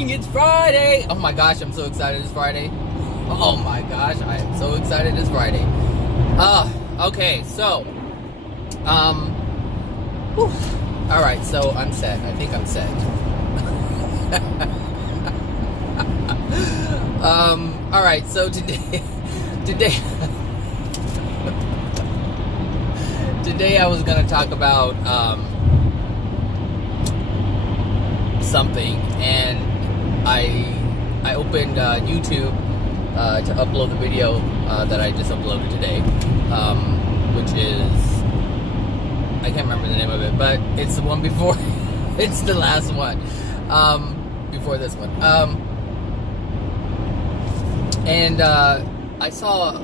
morning, it's Friday. Oh my gosh, I'm so excited it's Friday. Oh my gosh, I am so excited it's Friday. Okay, so, alright, so I'm set. I think I'm set. Alright, so today I was gonna talk about, something, and I opened YouTube to upload the video that I just uploaded today, which is, I can't remember the name of it, but it's the one before. It's the last one before this one, and I saw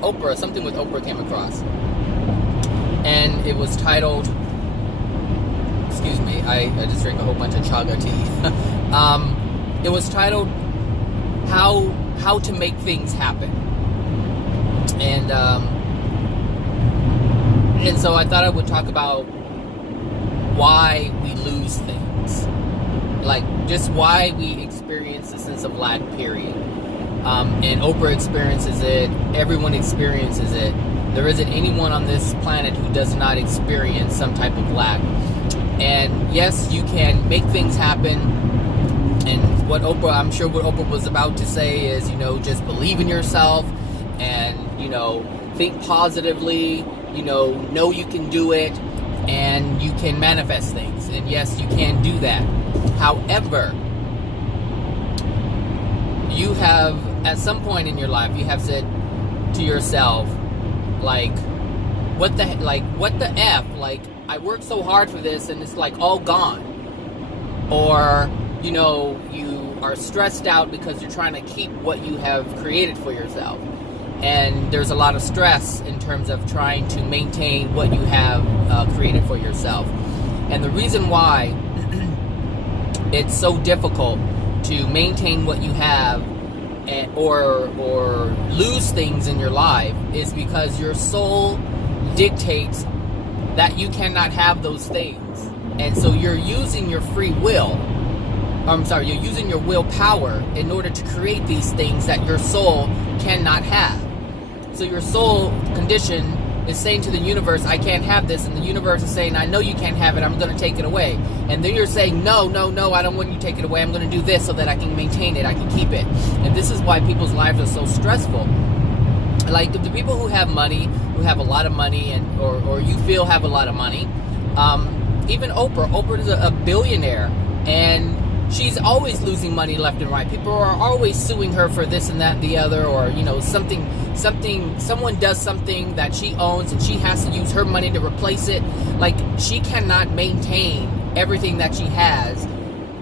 Oprah, something with Oprah came across, and it was titled, excuse me, I just drank a whole bunch of chaga tea. It was titled How to Make Things Happen. And so I thought I would talk about why we lose things. Like, just why we experience a sense of lack, period. And Oprah experiences it, everyone experiences it. There isn't anyone on this planet who does not experience some type of lack. And yes, you can make things happen. And I'm sure what Oprah was about to say is, just believe in yourself and, think positively, know you can do it and you can manifest things. And yes, you can do that. However, you have, at some point in your life, you have said to yourself, what the F? I worked so hard for this and it's all gone. Or, you are stressed out because you're trying to keep what you have created for yourself. And there's a lot of stress in terms of trying to maintain what you have created for yourself. And the reason why it's so difficult to maintain what you have or lose things in your life is because your soul dictates that you cannot have those things. And so you're using your free will, you're using your willpower in order to create these things that your soul cannot have. So your soul condition is saying to the universe, I can't have this, and the universe is saying, I know you can't have it, I'm going to take it away. And then you're saying, no, I don't want you to take it away, I'm going to do this so that I can maintain it, I can keep it. And this is why people's lives are so stressful. Like the people who have money, who have a lot of money, and or you feel have a lot of money, even Oprah is a billionaire, and she's always losing money left and right. People are always suing her for this and that and the other, or someone does something that she owns and she has to use her money to replace it. Like, she cannot maintain everything that she has.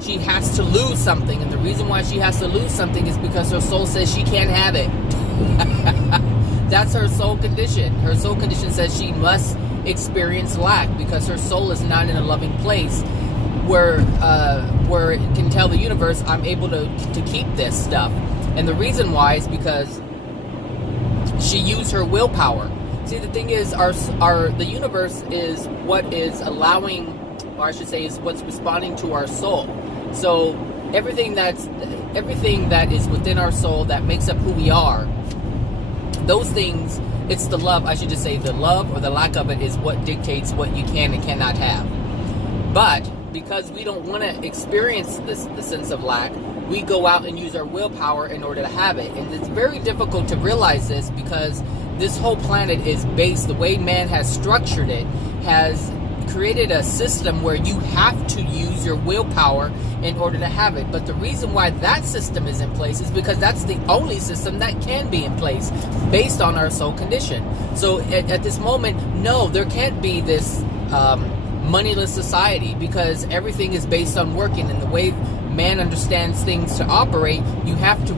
She has to lose something, and the reason why she has to lose something is because her soul says she can't have it. That's her soul condition. Her soul condition says she must experience lack because her soul is not in a loving place where it can tell the universe, I'm able to keep this stuff. And the reason why is because she used her willpower. See, the thing is, the universe is what is allowing, or I should say, is what's responding to our soul. So everything that is within our soul that makes up who we are, those things, it's the love, I should just say, the love or the lack of it is what dictates what you can and cannot have. But because we don't want to experience the sense of lack, we go out and use our willpower in order to have it. And it's very difficult to realize this because this whole planet is based, the way man has structured it, has created a system where you have to use your willpower in order to have it. But the reason why that system is in place is because that's the only system that can be in place based on our soul condition. So at this moment, no, there can't be this moneyless society because everything is based on working, and the way man understands things to operate, you have to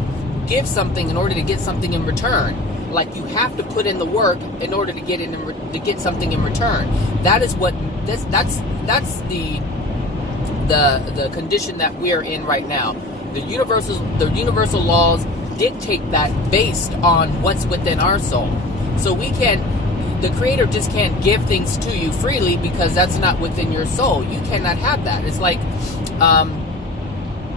give something in order to get something in return. Like, you have to put in the work in order to get something in return. That is what that's the condition that we're in right now. The universal laws dictate that based on what's within our soul. So the Creator just can't give things to you freely because that's not within your soul. You cannot have that. It's like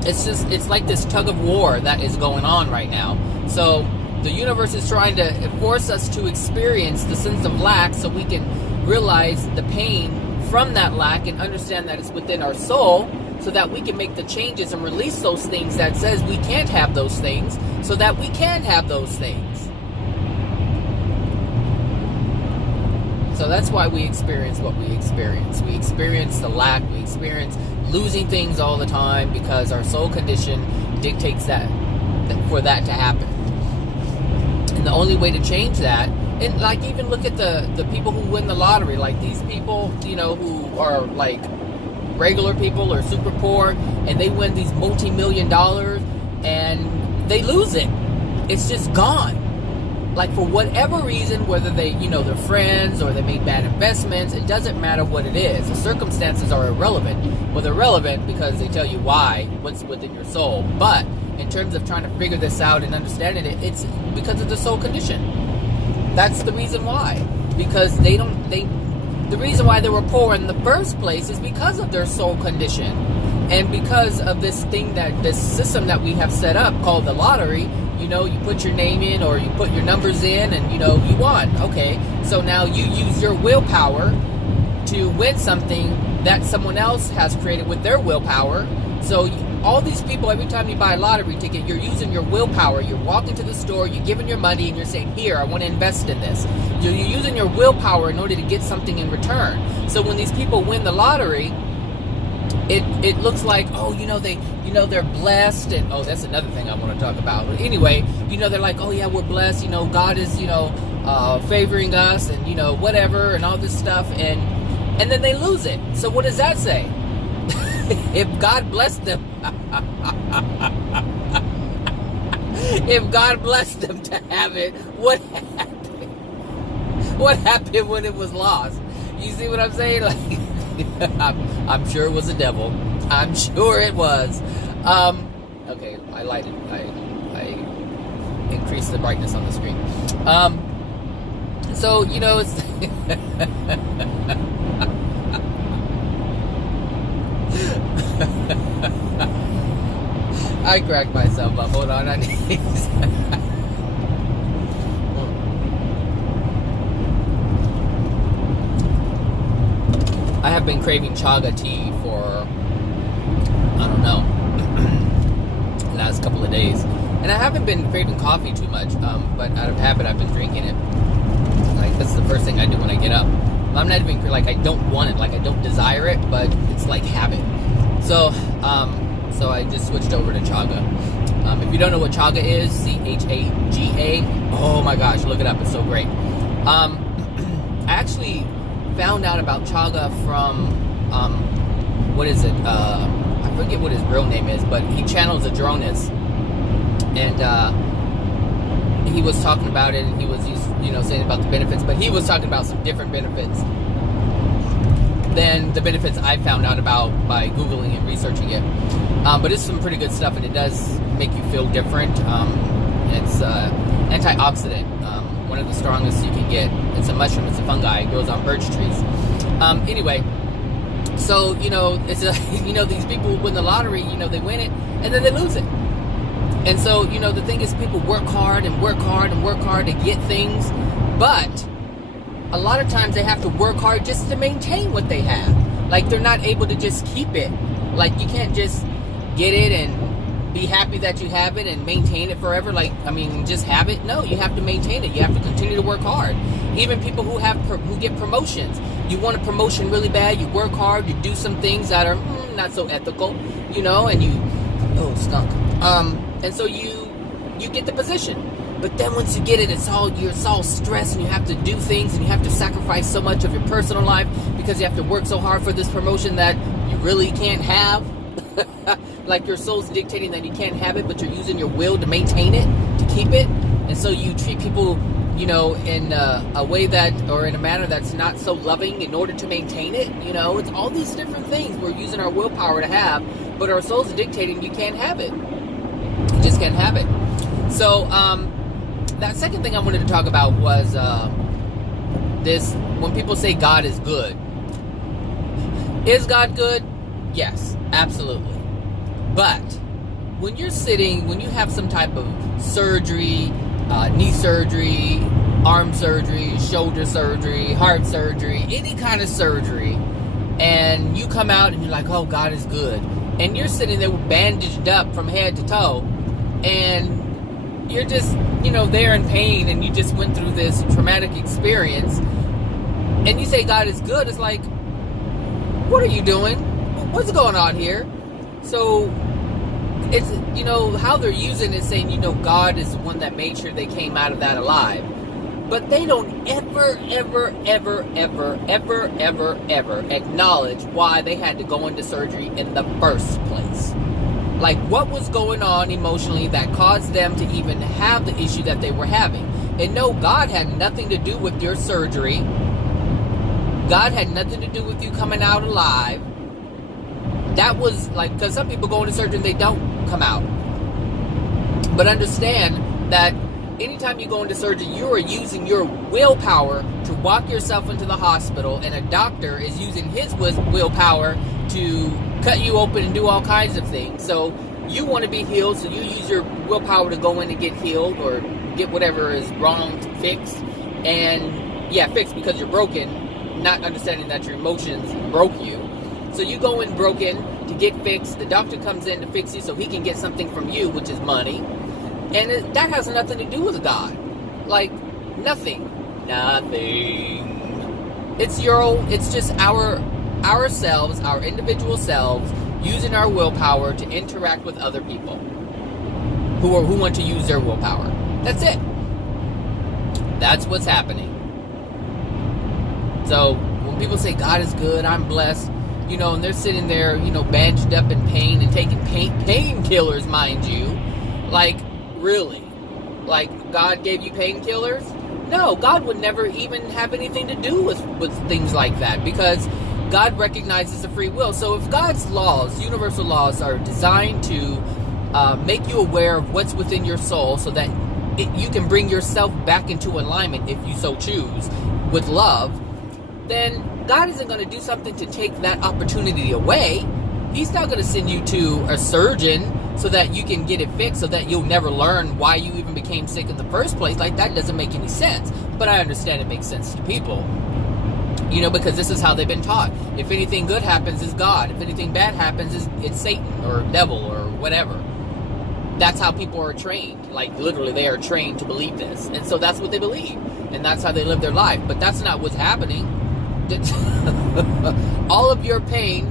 it's like this tug of war that is going on right now. So the universe is trying to force us to experience the sense of lack so we can realize the pain from that lack and understand that it's within our soul, so that we can make the changes and release those things that says we can't have those things, so that we can have those things. So that's why we experience what we experience. We experience the lack, we experience losing things all the time, because our soul condition dictates that for that to happen. And the only way to change that, and like even look at the people who win the lottery, like these people, you know, who are like regular people or super poor, and they win these multi-million dollars and they lose it. It's just gone. Like for whatever reason, whether they, you know, they're friends or they made bad investments, it doesn't matter what it is. The circumstances are irrelevant. Well, they're relevant because they tell you why, what's within your soul. But in terms of trying to figure this out and understanding it, it's because of the soul condition. That's the reason why. Because the reason why they were poor in the first place is because of their soul condition. And because of this system that we have set up called the lottery. You know, you put your name in or you put your numbers in and, you know, you won. Okay, so now you use your willpower to win something that someone else has created with their willpower. So all these people, every time you buy a lottery ticket, you're using your willpower. You're walking to the store, you're giving your money, and you're saying, here, I want to invest in this. You're using your willpower in order to get something in return. So when these people win the lottery, it looks like, oh, they're blessed, and oh, that's another thing I want to talk about. But anyway, they're like, oh yeah, we're blessed, God is, favoring us, and whatever, and all this stuff, and then they lose it. So what does that say? If God blessed them, if God blessed them to have it, what happened? What happened when it was lost? You see what I'm saying? Like, I'm sure it was the devil. I'm sure it was. Okay, I lighted. I increased the brightness on the screen. So it's. I cracked myself up. Hold on, I need. I have been craving chaga tea for, I don't know, the last couple of days. And I haven't been craving coffee too much, but out of habit I've been drinking it. Like, that's the first thing I do when I get up. I'm not even, like, I don't want it, like, I don't desire it, but it's like habit. So I just switched over to chaga. If you don't know what chaga is, C-H-A-G-A, oh my gosh, look it up, it's so great. I actually found out about chaga from what is it, I forget what his real name is, but he channels Adronis, and he was talking about it, and he was saying about the benefits, but he was talking about some different benefits than the benefits I found out about by Googling and researching it. But it's some pretty good stuff, and it does make you feel different. It's antioxidant, one of the strongest you can get. It's a mushroom, it's a fungi, it grows on birch trees. Anyway, so, it's these people win the lottery, they win it, and then they lose it. And so, the thing is, people work hard and work hard and work hard to get things, but a lot of times they have to work hard just to maintain what they have. Like, they're not able to just keep it. Like, you can't just get it and be happy that you have it and maintain it forever. Like, just have it. No, you have to maintain it. You have to continue to work hard. Even people who get promotions. You want a promotion really bad, you work hard, you do some things that are not so ethical, and you, oh, skunk. And so you get the position. But then once you get it, it's all stress, and you have to do things, and you have to sacrifice so much of your personal life because you have to work so hard for this promotion that you really can't have. Like, your soul's dictating that you can't have it, but you're using your will to maintain it, to keep it. And so you treat people, in a way that, or in a manner that's not so loving in order to maintain it. It's all these different things we're using our willpower to have, but our soul's dictating you can't have it. You just can't have it. So, that second thing I wanted to talk about was this, when people say God is good. Is God good? Yes, absolutely. But when you have some type of surgery, knee surgery, arm surgery, shoulder surgery, heart surgery, any kind of surgery, and you come out and you're like, oh, God is good. And you're sitting there bandaged up from head to toe, and you're just, there in pain, and you just went through this traumatic experience, and you say God is good. It's like, what are you doing? What's going on here? So it's, how they're using it, saying, God is the one that made sure they came out of that alive. But they don't ever acknowledge why they had to go into surgery in the first place. Like, what was going on emotionally that caused them to even have the issue that they were having. And no, God had nothing to do with your surgery. God had nothing to do with you coming out alive. That was like, because some people go into surgery and they don't come out. But understand that anytime you go into surgery, you are using your willpower to walk yourself into the hospital, and a doctor is using his willpower to cut you open and do all kinds of things. So you want to be healed, so you use your willpower to go in and get healed or get whatever is wrong fixed. And fixed because you're broken, not understanding that your emotions broke you. So you go in broken to get fixed. The doctor comes in to fix you so he can get something from you, which is money. And that has nothing to do with God. Like, nothing. It's just ourselves, our individual selves, using our willpower to interact with other people who want to use their willpower. That's it. That's what's happening. So when people say God is good, I'm blessed, and they're sitting there, bandaged up in pain and taking painkillers, mind you. Like, really? Like, God gave you painkillers? No, God would never even have anything to do with things like that, because God recognizes the free will. So if God's laws, universal laws, are designed to make you aware of what's within your soul so that you can bring yourself back into alignment, if you so choose, with love, then God isn't going to do something to take that opportunity away. He's not going to send you to a surgeon so that you can get it fixed, so that you'll never learn why you even became sick in the first place. Like, that doesn't make any sense. But I understand it makes sense to people. Because this is how they've been taught. If anything good happens, it's God. If anything bad happens, it's Satan or devil or whatever. That's how people are trained. Like, literally, they are trained to believe this. And so that's what they believe. And that's how they live their life. But that's not what's happening. All of your pain,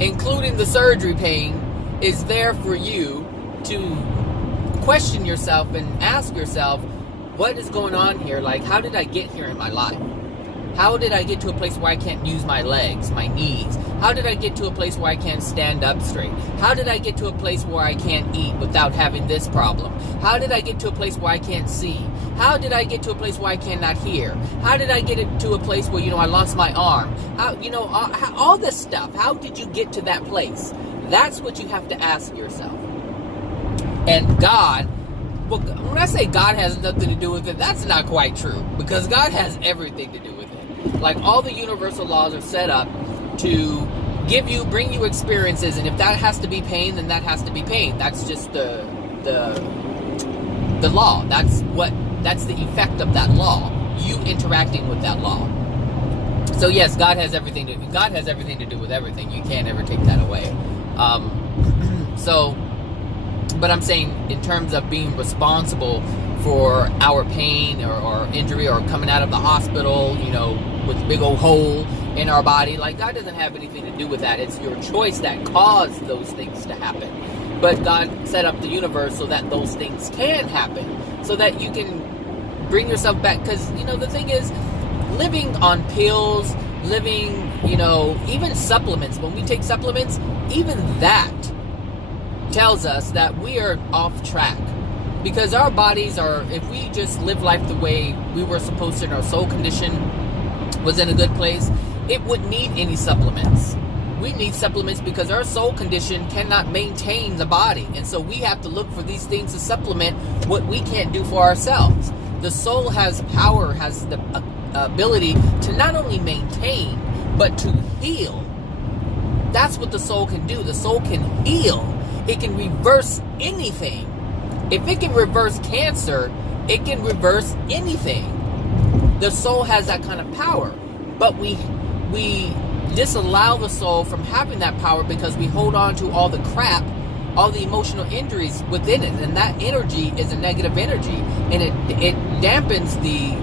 including the surgery pain, is there for you to question yourself and ask yourself, what is going on here? Like, how did I get here in my life? How did I get to a place where I can't use my legs, my knees? How did I get to a place where I can't stand up straight? How did I get to a place where I can't eat without having this problem? How did I get to a place where I can't see? How did I get to a place where I cannot hear? How did I get to a place where, I lost my arm? How, all this stuff. How did you get to that place? That's what you have to ask yourself. And God, well, when I say God has nothing to do with it, that's not quite true, because God has everything to do with it. Like, all the universal laws are set up to bring you experiences, and if that has to be pain, then that has to be pain. That's just the law. That's the effect of that law. You interacting with that law. So yes, God has everything to do with everything. You can't ever take that away. But I'm saying, in terms of being responsible for our pain or injury or coming out of the hospital, with a big old hole in our body, like, God doesn't have anything to do with that. It's your choice that caused those things to happen. But God set up the universe so that those things can happen, so that you can bring yourself back. Because, the thing is, living on pills, even supplements, when we take supplements, even that tells us that we are off track. Because our bodies are, if we just live life the way we were supposed to, and our soul condition was in a good place, it wouldn't need any supplements. We need supplements because our soul condition cannot maintain the body. And so we have to look for these things to supplement what we can't do for ourselves. The soul has power, has the ability to not only maintain, but to heal. That's what the soul can do. The soul can heal. It can reverse anything. If it can reverse cancer, it can reverse anything. The soul has that kind of power. But we disallow the soul from having that power because we hold on to all the crap, all the emotional injuries within it. And that energy is a negative energy. And it dampens the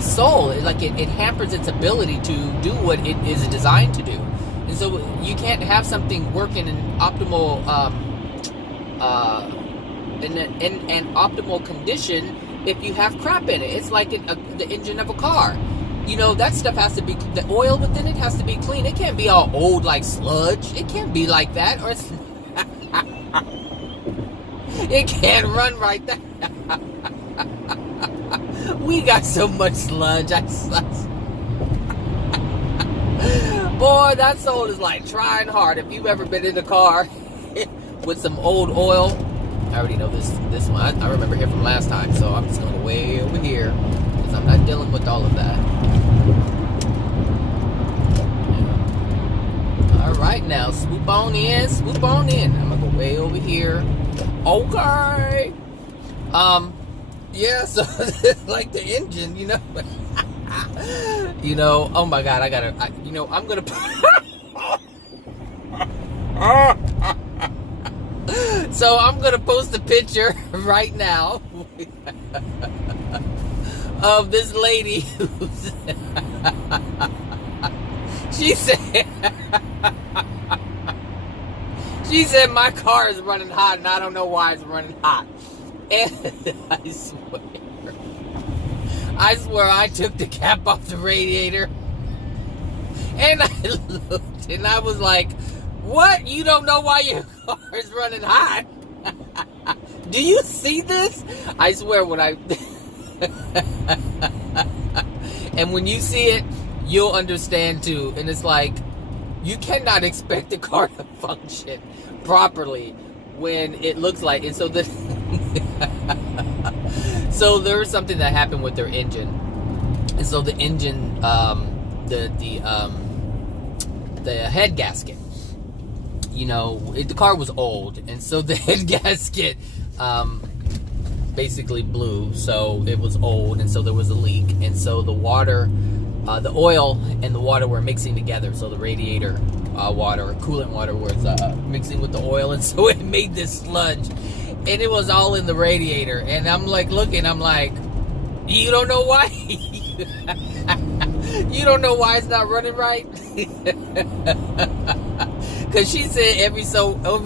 soul. It hampers its ability to do what it is designed to do. And so you can't have something working in optimal in an optimal condition if you have crap in it. It's like the engine of a car. You know, that stuff has to be, the oil within it has to be clean. It can't be all old like sludge. It can't be like that, or it's it can't run right there. We got so much sludge. Boy, that soul is like trying hard. If you've ever been in a car with some old oil, I already know this one. I remember here from last time, so I'm just going to go way over here because I'm not dealing with all of that. Yeah. All right, now swoop on in. I'm going to go way over here. Okay. Yeah, so like the engine, you know. You know, oh my God, I'm going to so I'm going to post a picture right now of this lady who's she said my car is running hot and I don't know why it's running hot. And I swear I took the cap off the radiator and I looked and I was like, what? You don't know why your car is running hot? Do you see this? I swear when and when you see it, you'll understand too. And it's like, you cannot expect the car to function properly when it looks like it. So so there was something that happened with their engine. And so the engine, the head gasket, you know, the car was old, and so the head gasket basically blew, so it was old, and so there was a leak, and so the water, the oil and the water were mixing together, so the radiator water, or coolant water was mixing with the oil, and so it made this sludge, and it was all in the radiator, and I'm like looking, I'm like, you don't know why? You don't know why it's not running right? Because she said every so oh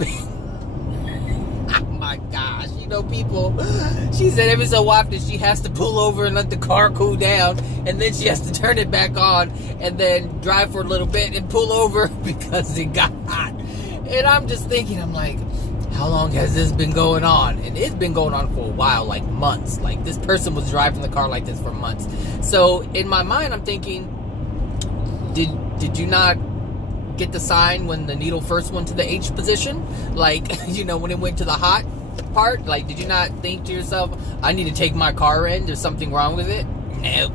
my gosh, you know, people, she said every so often she has to pull over and let the car cool down, and then she has to turn it back on and then drive for a little bit and pull over because it got hot. And I'm just thinking, I'm like, how long has this been going on? And it's been going on for a while, like months. Like this person was driving the car like this for months. So in my mind, I'm thinking, did you not get the sign when the needle first went to the H position? Like, you know, when it went to the hot part, like, did you not think to yourself, I need to take my car in, there's something wrong with it? No.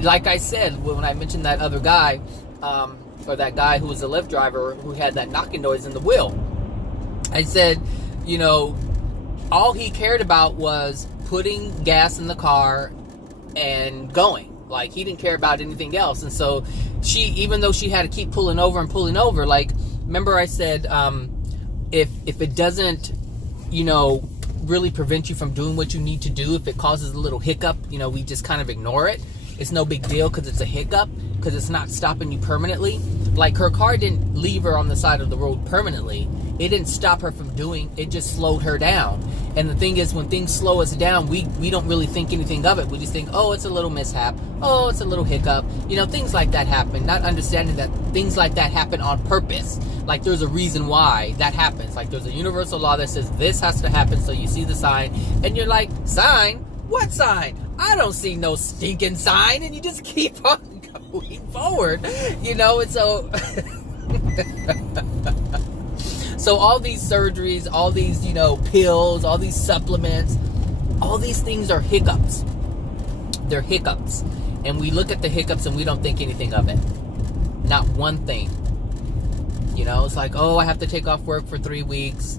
Like I said, when I mentioned that other guy, or that guy who was a Lyft driver who had that knocking noise in the wheel, I said, you know, all he cared about was putting gas in the car and going. Like, he didn't care about anything else. And so she, even though she had to keep pulling over, like, remember I said, if it doesn't, you know, really prevent you from doing what you need to do, if it causes a little hiccup, you know, we just kind of ignore it. It's no big deal because it's a hiccup, because it's not stopping you permanently. Like, her car didn't leave her on the side of the road permanently. It didn't stop her from doing, it just slowed her down. And the thing is, when things slow us down, we don't really think anything of it. We just think, oh, it's a little mishap. Oh, it's a little hiccup. You know, things like that happen. Not understanding that things like that happen on purpose. Like, there's a reason why that happens. Like, there's a universal law that says this has to happen, so you see the sign, and you're like, sign? What sign? I don't see no stinking sign, and you just keep on going forward. You know, and so... So all these surgeries, all these, you know, pills, all these supplements, all these things are hiccups. They're hiccups. And we look at the hiccups and we don't think anything of it. Not one thing. You know, it's like, oh, I have to take off work for 3 weeks.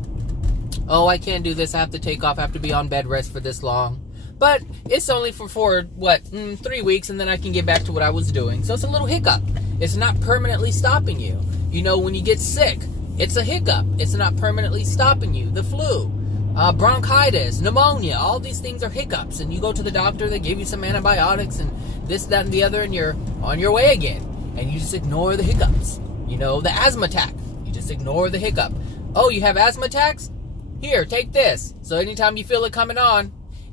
Oh, I can't do this. I have to take off. I have to be on bed rest for this long. But it's only for 3 weeks, and then I can get back to what I was doing. So it's a little hiccup. It's not permanently stopping you. You know, when you get sick, it's a hiccup. It's not permanently stopping you. The flu, bronchitis, pneumonia, all these things are hiccups. And you go to the doctor, they give you some antibiotics and this, that, and the other, and you're on your way again. And you just ignore the hiccups. You know, the asthma attack, you just ignore the hiccup. Oh, you have asthma attacks? Here, take this. So anytime you feel it coming on,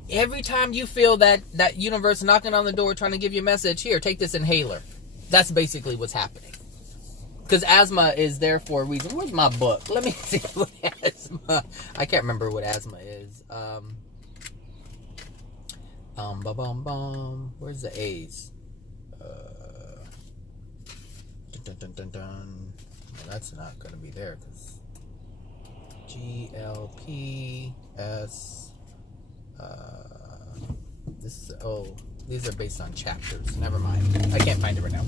every time you feel that universe knocking on the door trying to give you a message, here, take this inhaler. That's basically what's happening. Because asthma is there for a reason. Where's my book? Let me see what asthma... I can't remember what asthma is. Where's the A's? Well, that's not going to be there because GLPS. This is these are based on chapters. Never mind. I can't find it right now.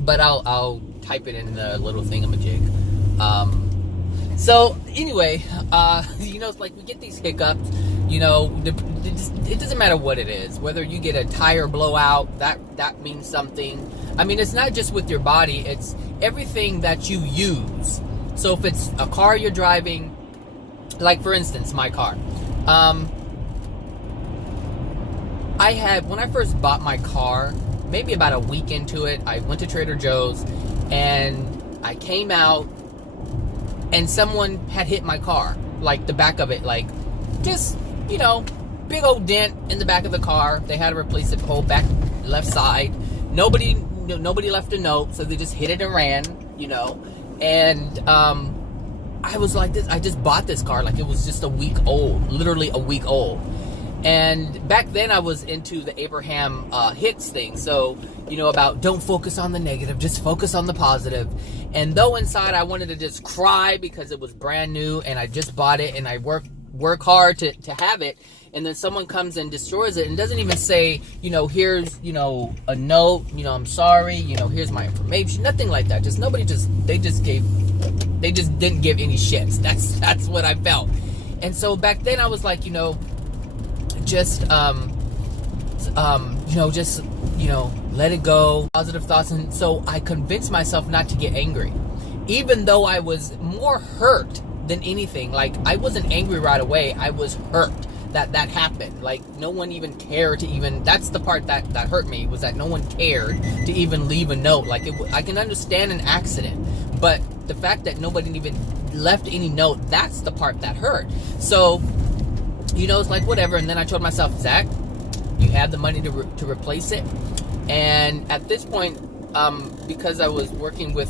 But I'll type it in the little thingamajig. So anyway, you know, it's like we get these hiccups. You know, it doesn't matter what it is. Whether you get a tire blowout, that means something. I mean, it's not just with your body. It's everything that you use. So if it's a car you're driving, like for instance, my car. When I first bought my car, maybe about a week into it, I went to Trader Joe's and I came out and someone had hit my car, like the back of it, like just, you know, big old dent in the back of the car. They had to replace it, whole back left side. Nobody left a note, so they just hit it and ran, you know. And I was like this. I just bought this car like it was just a week old, literally a week old. And back then I was into the Abraham Hicks thing. So, you know, about don't focus on the negative, just focus on the positive. And though inside I wanted to just cry because it was brand new and I just bought it and I work hard to have it. And then someone comes and destroys it and doesn't even say, you know, here's, you know, a note, you know, I'm sorry, you know, here's my information, nothing like that. They just didn't give any shits. That's what I felt. And so back then I was like, you know, just, let it go, positive thoughts. And so I convinced myself not to get angry, even though I was more hurt than anything. Like, I wasn't angry right away. I was hurt that happened. Like, no one even cared to even, that's the part that hurt me, was that no one cared to even leave a note. Like, I can understand an accident, but the fact that nobody even left any note, that's the part that hurt. So, you know, it's like, whatever. And then I told myself, Zach, you have the money to replace it. And at this point, because I was working with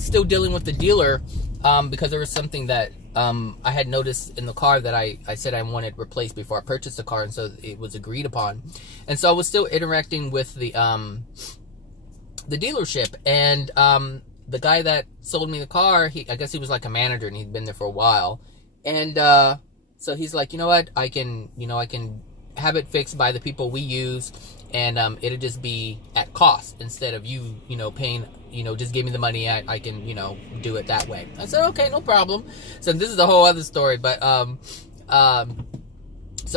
still dealing with the dealer, because there was something that I had noticed in the car that I said I wanted replaced before I purchased the car, and so it was agreed upon. And so I was still interacting with the dealership, and the guy that sold me the car, I guess he was like a manager and he'd been there for a while. And so he's like, you know what, I can have it fixed by the people we use, and it'll just be at cost instead of you paying, just give me the money, I can, do it that way. I said, okay, no problem. So this is a whole other story, but so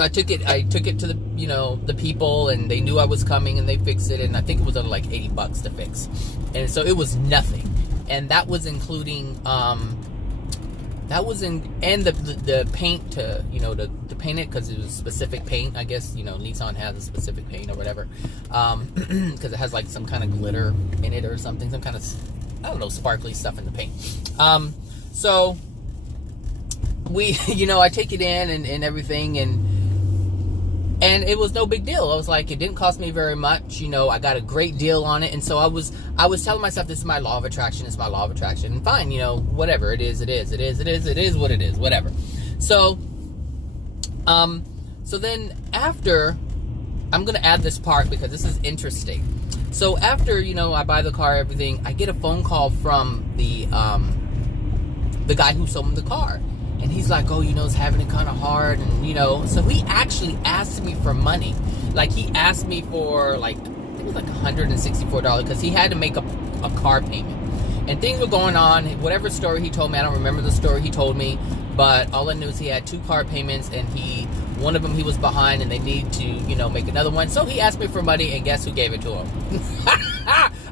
I took it to the people, and they knew I was coming, and they fixed it, and I think it was only like $80 to fix. And so it was nothing. And that was including the paint to paint it, because it was specific paint. I guess Nissan has a specific paint or whatever, because it has like some kind of glitter in it or something, some kind of, I don't know, sparkly stuff in the paint. So we I take it in and everything, and it was no big deal. I was like, it didn't cost me very much. I got a great deal on it. And so I was telling myself, this is my law of attraction. It's my law of attraction. And fine, whatever. It is what it is, whatever. So, so then after, I'm going to add this part because this is interesting. So after, I buy the car, everything, I get a phone call from the guy who sold me the car. And he's like, oh, it's having it kind of hard. And, so he actually asked me for money. Like, he asked me for, like, think it was like $164 because he had to make a car payment. And things were going on. Whatever story he told me, I don't remember the story he told me, but all I knew is he had 2 car payments, and one of them he was behind, and they need to, make another one. So he asked me for money, and guess who gave it to him?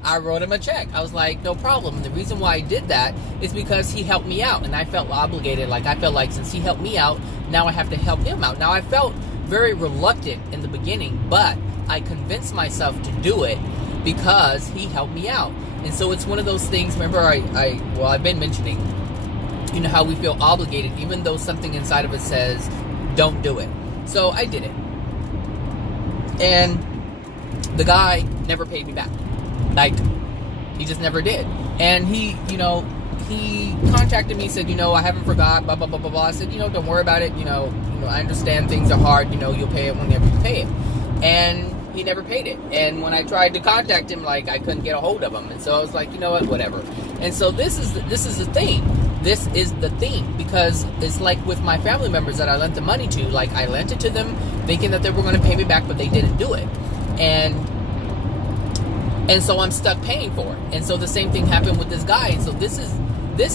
I wrote him a check. I was like, no problem. And the reason why I did that is because he helped me out, and I felt obligated. Like, I felt like since he helped me out, now I have to help him out. Now, I felt very reluctant in the beginning, but I convinced myself to do it because he helped me out. And so it's one of those things. Remember, I've been mentioning, how we feel obligated, even though something inside of us says, don't do it. So I did it. And the guy never paid me back. Like, he just never did. And he contacted me, said, I haven't forgot, blah, blah, blah, blah, blah. I said, don't worry about it. I understand things are hard. You'll pay it whenever you pay it. And he never paid it. And when I tried to contact him, like, I couldn't get a hold of him. And so I was like, you know what, whatever. And so this is the thing. This is the thing, because it's like with my family members that I lent the money to. Like, I lent it to them thinking that they were going to pay me back, but they didn't do it. And so I'm stuck paying for it. And so the same thing happened with this guy. And so this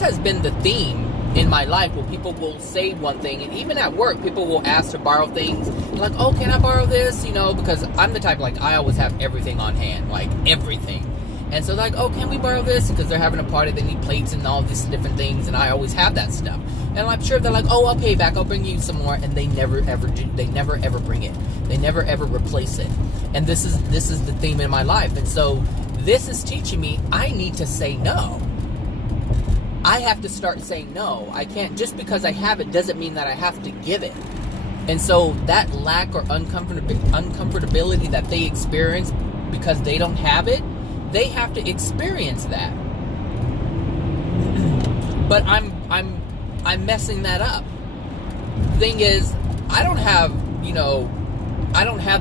has been the theme in my life, where people will say one thing, and even at work, people will ask to borrow things. Like, oh, can I borrow this? Because I'm the type, like, I always have everything on hand, like, everything. And so, like, oh, can we borrow this? Because they're having a party, they need plates and all these different things, and I always have that stuff. And I'm sure they're like, oh, I'll pay you back, I'll bring you some more, and they never ever do. They never ever bring it. They never ever replace it. And this is the theme in my life. And so this is teaching me I need to say no. I have to start saying no. I can't, just because I have it doesn't mean that I have to give it. And so that lack or uncomfortability that they experience because they don't have it, they have to experience that. But I'm messing that up. Thing is, I don't have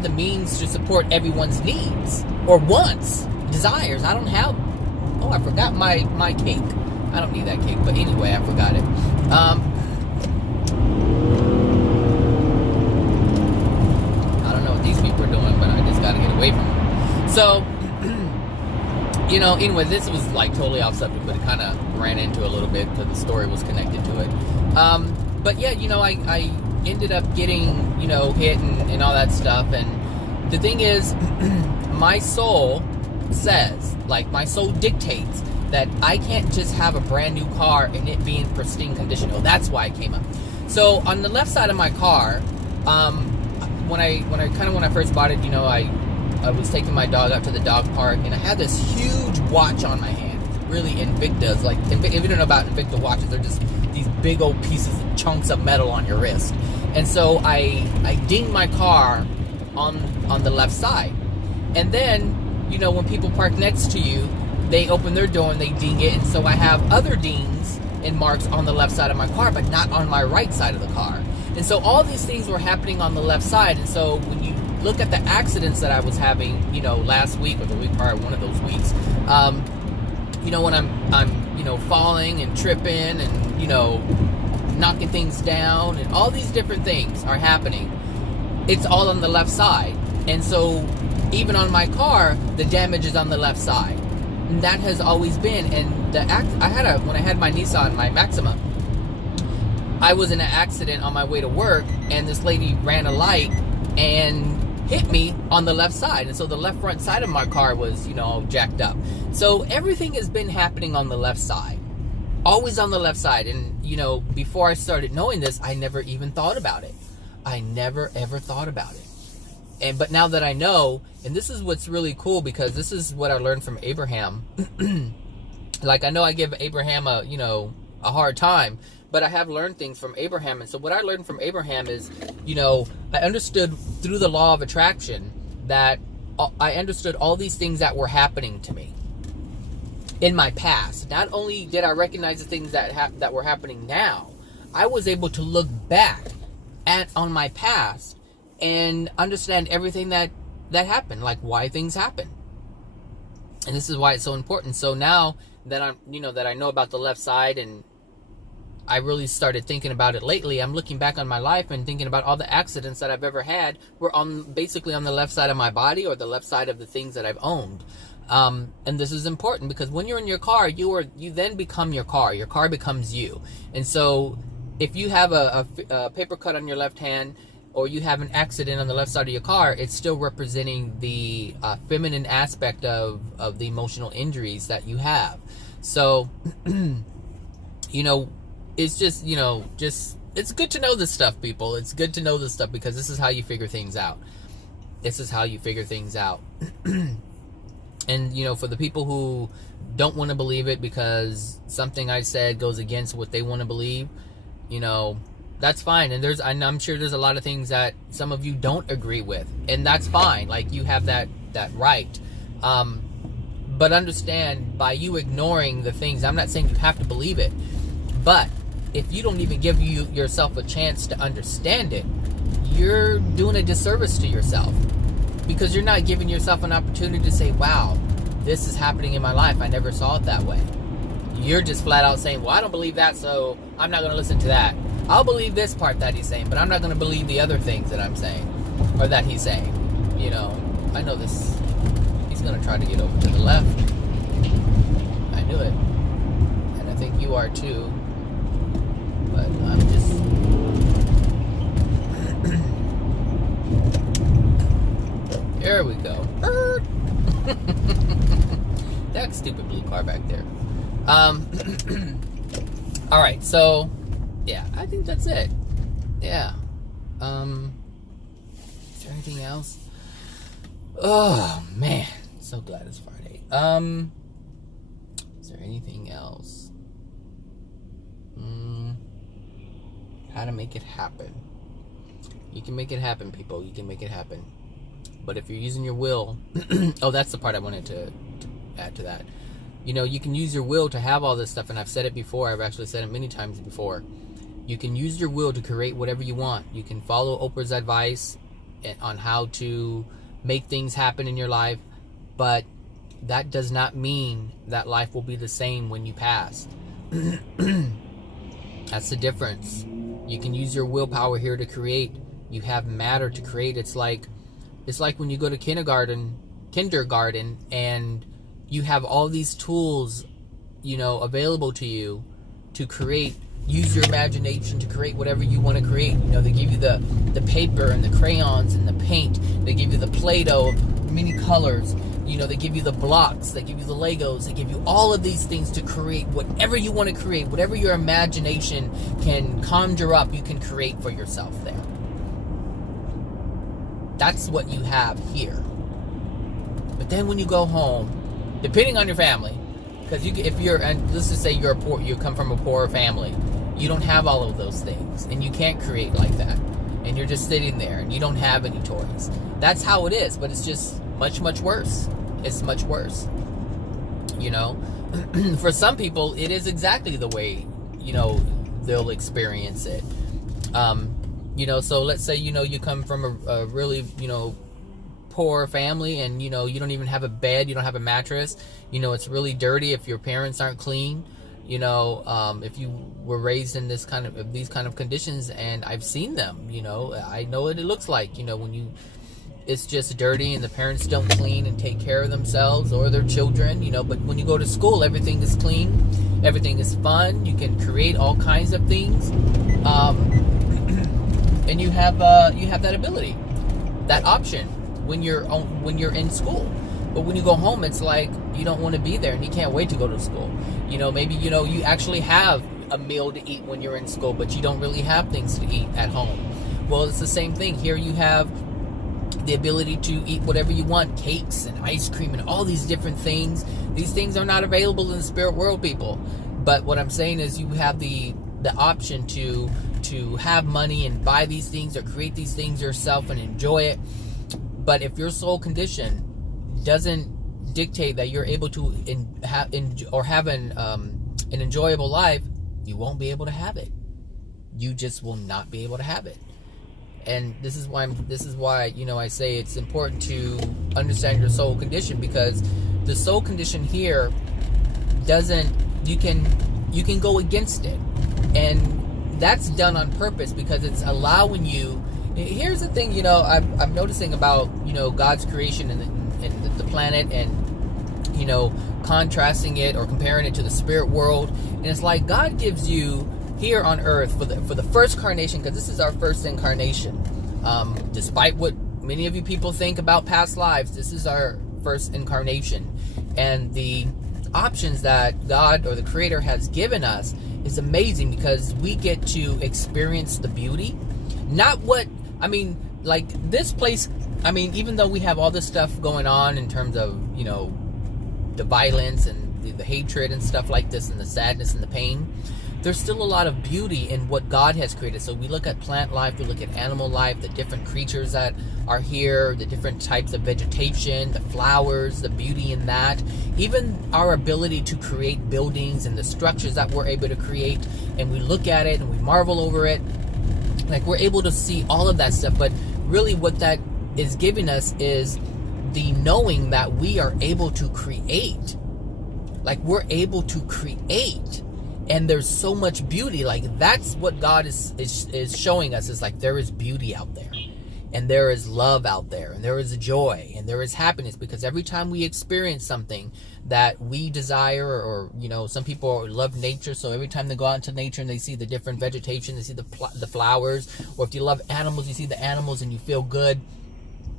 the means to support everyone's needs or wants, desires. I don't have, I forgot my cake. I don't need that cake, but anyway, I forgot it. I don't know what these people are doing, but I just gotta get away from them. So, anyway, this was like totally off subject, but it kind of ran into a little bit because the story was connected to it. But yeah, I ended up getting, hit and all that stuff. And the thing is, my soul says, like, my soul dictates that I can't just have a brand new car and it be in pristine condition. Oh, that's why it came up. So on the left side of my car, when I first bought it, I was taking my dog out to the dog park, and I had this huge watch on my hand. Really Invicta's, like, if you don't know about Invicta watches, they're just these big old pieces of chunks of metal on your wrist. And so I dinged my car on the left side. And then, when people park next to you, they open their door and they ding it. And so I have other dings and marks on the left side of my car, but not on my right side of the car. And so all these things were happening on the left side. And so when you look at the accidents that I was having, last week or the week prior, one of those weeks, when I'm falling and tripping and, knocking things down, and all these different things are happening, it's all on the left side. And so even on my car, the damage is on the left side. And that has always been. And when I had my Nissan, my Maxima, I was in an accident on my way to work, and this lady ran a light and hit me on the left side. And so the left front side of my car was, jacked up. So everything has been happening on the left side. Always on the left side. And, before I started knowing this, I never even thought about it. I never ever thought about it. But now that I know, and this is what's really cool, because this is what I learned from Abraham. Like, I know I give Abraham a hard time, but I have learned things from Abraham. And so what I learned from Abraham is, I understood through the law of attraction that I understood all these things that were happening to me in my past. Not only did I recognize the things that were happening now, I was able to look back on my past and understand everything that happened, like why things happen. And this is why it's so important. So now that I'm, that I know about the left side, and I really started thinking about it lately. I'm looking back on my life and thinking about all the accidents that I've ever had were basically on the left side of my body, or the left side of the things that I've owned. And this is important because when you're in your car, you then become your car. Your car becomes you. And so if you have a paper cut on your left hand, or you have an accident on the left side of your car, it's still representing the feminine aspect of the emotional injuries that you have. So, it's just, it's good to know this stuff, people. It's good to know this stuff because this is how you figure things out. This is how you figure things out. And, for the people who don't want to believe it because something I said goes against what they want to believe, that's fine. And I'm sure there's a lot of things that some of you don't agree with, and that's fine. Like, you have that right. But understand, by you ignoring the things, I'm not saying you have to believe it, but if you don't even give yourself a chance to understand it, you're doing a disservice to yourself, because you're not giving yourself an opportunity to say, wow, this is happening in my life. I never saw it that way. You're just flat out saying, well, I don't believe that, so I'm not going to listen to that. I'll believe this part that he's saying, but I'm not going to believe the other things that I'm saying, or that he's saying. I know this. He's going to try to get over to the left. I knew it. And I think you are too. But I'm just... There we go. That stupid blue car back there. Alright, so... yeah, I think that's it. Yeah. Is there anything else? Oh, man. So glad it's Friday. Is there anything else? How to make it happen. You can make it happen, people. You can make it happen. But if you're using your will... oh, that's the part I wanted to add to that. You can use your will to have all this stuff, and I've said it before. I've actually said it many times before. You can use your will to create whatever you want. You can follow Oprah's advice on how to make things happen in your life, but that does not mean that life will be the same when you pass. That's the difference. You can use your willpower here to create. You have matter to create. It's like when you go to kindergarten, and you have all these tools, available to you to create. Use your imagination to create whatever you want to create. They give you the paper and the crayons and the paint. They give you the Play-Doh of many colors. They give you the blocks. They give you the Legos. They give you all of these things to create whatever you want to create. Whatever your imagination can conjure up, you can create for yourself there. That's what you have here. But then when you go home, depending on your family, because let's just say you come from a poor family, you don't have all of those things, and you can't create like that, and you're just sitting there, and you don't have any toys. That's how it is, but it's just much, much worse. It's much worse. For some people, it is exactly the way, they'll experience it. So let's say, you come from a really, poor family, and you don't even have a bed, you don't have a mattress, it's really dirty if your parents aren't clean, if you were raised in these kind of conditions, and I've seen them, I know what it looks like, when it's just dirty and the parents don't clean and take care of themselves or their children, but when you go to school, everything is clean, everything is fun, you can create all kinds of things, and you have that ability, that option when you're in school. But when you go home, it's like you don't want to be there and you can't wait to go to school. Maybe you actually have a meal to eat when you're in school, but you don't really have things to eat at home. Well, it's the same thing here. You have the ability to eat whatever you want, cakes and ice cream and all these different things. These things are not available in the spirit world, people. But what I'm saying is you have the option to have money and buy these things or create these things yourself and enjoy it. But if your soul condition doesn't dictate that you're able to have an enjoyable life, you won't be able to have it. You just will not be able to have it. And this is why I say it's important to understand your soul condition, because the soul condition here you can go against it. And that's done on purpose because it's allowing you. Here's the thing, you know, I'm noticing about, you know, God's creation and the planet, and, you know, contrasting it or comparing it to the spirit world. And it's like God gives you here on earth for the first incarnation, because this is our first incarnation. Despite what many of you people think about past lives, this is our first incarnation. And the options that God or the Creator has given us is amazing, because we get to experience the beauty. Not what, I mean, like this place, I mean, even though we have all this stuff going on in terms of, you know, the violence and the hatred and stuff like this, and the sadness and the pain, there's still a lot of beauty in what God has created. So we look at plant life, we look at animal life, the different creatures that are here, the different types of vegetation, the flowers, the beauty in that, even our ability to create buildings and the structures that we're able to create, and we look at it and we marvel over it. Like, we're able to see all of that stuff, but really what that is giving us is the knowing that we are able to create. Like, we're able to create. And there's so much beauty. Like, that's what God is showing us. Is like, there is beauty out there, and there is love out there, and there is joy, and there is happiness, because every time we experience something that we desire, or, you know, some people love nature, so every time they go out into nature and they see the different vegetation, they see the flowers, or if you love animals, you see the animals and you feel good,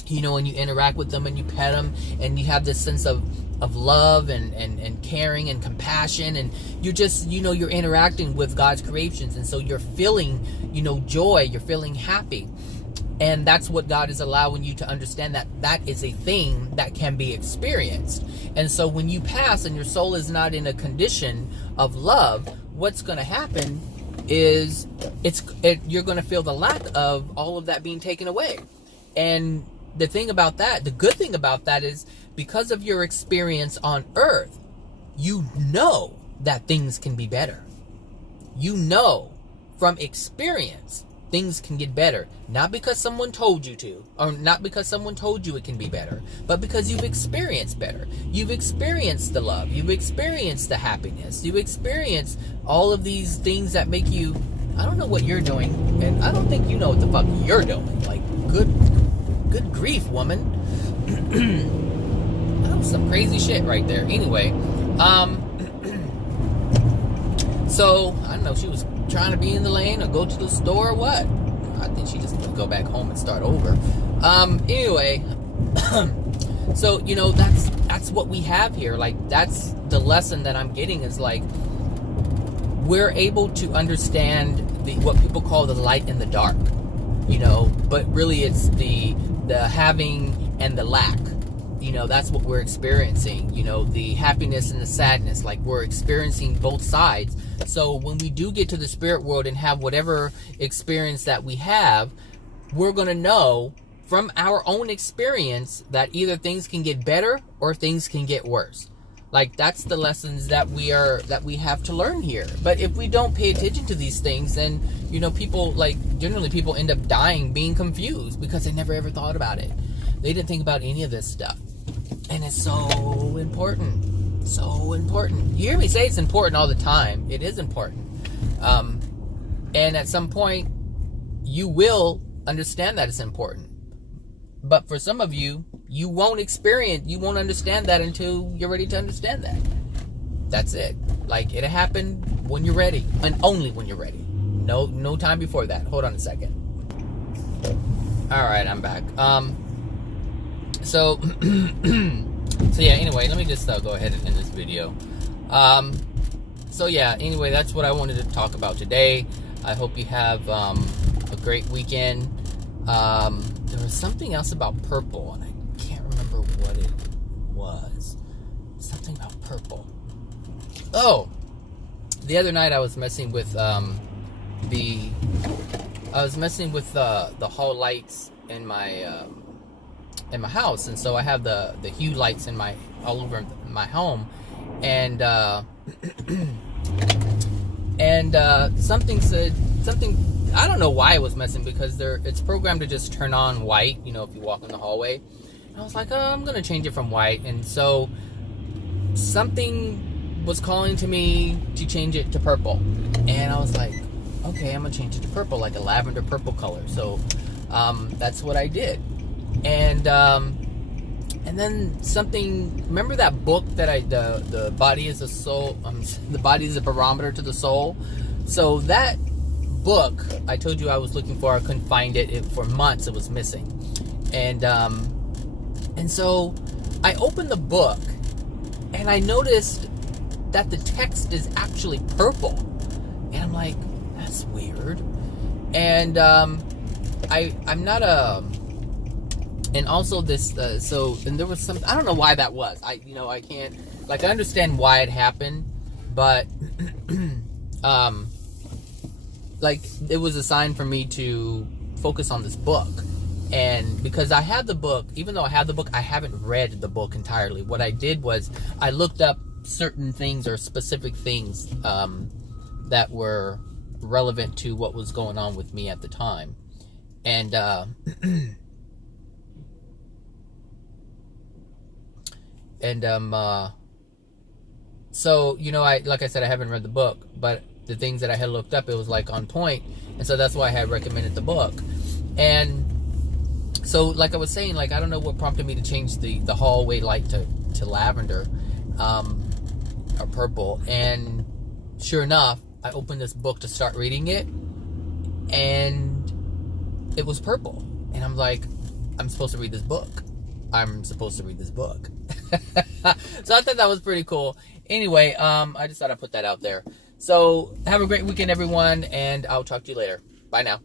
you know, and you interact with them and you pet them, and you have this sense of love and caring and compassion, and you're just, you know, you're interacting with God's creations, and so you're feeling, you know, joy, you're feeling happy. And that's what God is allowing you to understand, that that is a thing that can be experienced. And so when you pass and your soul is not in a condition of love, what's going to happen is you're going to feel the lack of all of that being taken away. And the thing about that, the good thing about that is, because of your experience on earth, you know that things can be better. You know from experience things can get better. Not because someone told you to, or not because someone told you it can be better, but because you've experienced better. You've experienced the love. You've experienced the happiness. You've experienced all of these things that make you, I don't know what you're doing, and I don't think you know what the fuck you're doing. Like, good grief, woman. That was some crazy shit right there. Anyway, so I don't know if she was trying to be in the lane or go to the store or what. I think she just gonna go back home and start over. Anyway, so, you know, that's what we have here. Like, that's the lesson that I'm getting, is like, we're able to understand what people call the light and the dark, you know, but really it's the having and the lack. You know, that's what we're experiencing, you know, the happiness and the sadness. Like, we're experiencing both sides. So when we do get to the spirit world and have whatever experience that we have, we're going to know from our own experience that either things can get better or things can get worse. Like, that's the lessons that we have to learn here. But if we don't pay attention to these things, then, you know, generally people end up dying, being confused, because they never ever thought about it. They didn't think about any of this stuff. And it's so important. So important. You hear me say it's important all the time. It is important. And at some point, you will understand that it's important. But for some of you, you won't understand that until you're ready to understand that. That's it. Like, it'll happen when you're ready. And only when you're ready. No time before that. Hold on a second. Alright, I'm back. So yeah, anyway, let me just go ahead and end this video. So yeah, anyway, that's what I wanted to talk about today. I hope you have a great weekend. There was something else about purple, and I can't remember what it was. Something about purple. Oh, the other night I was messing with the hall lights in my house, and so I have the hue lights all over my home, and something I don't know why it was messing, because it's programmed to just turn on white, you know, if you walk in the hallway. And I was like, I'm gonna change it from white, and so something was calling to me to change it to purple, and I was like, okay, I'm gonna change it to purple, like a lavender purple color. So that's what I did. And then something, remember that book that the body is a soul, the body is a barometer to the soul. So that book I told you I was looking for, I couldn't find it. For months it was missing. And so I opened the book and I noticed that the text is actually purple. And I'm like, that's weird. And I'm not a, and also this, and there was some, I don't know why that was. I can't, like, I understand why it happened, but like, it was a sign for me to focus on this book. And because I had the book, even though I had the book, I haven't read the book entirely. What I did was I looked up certain things or specific things that were relevant to what was going on with me at the time. And so, like I said, I haven't read the book, but the things that I had looked up, it was like on point. And so that's why I had recommended the book. And so, like I was saying, like, I don't know what prompted me to change the hallway light to lavender or purple. And sure enough, I opened this book to start reading it, and it was purple. And I'm like, I'm supposed to read this book. I'm supposed to read this book. So I thought that was pretty cool. Anyway, I just thought I'd put that out there. So have a great weekend, everyone, and I'll talk to you later. Bye now.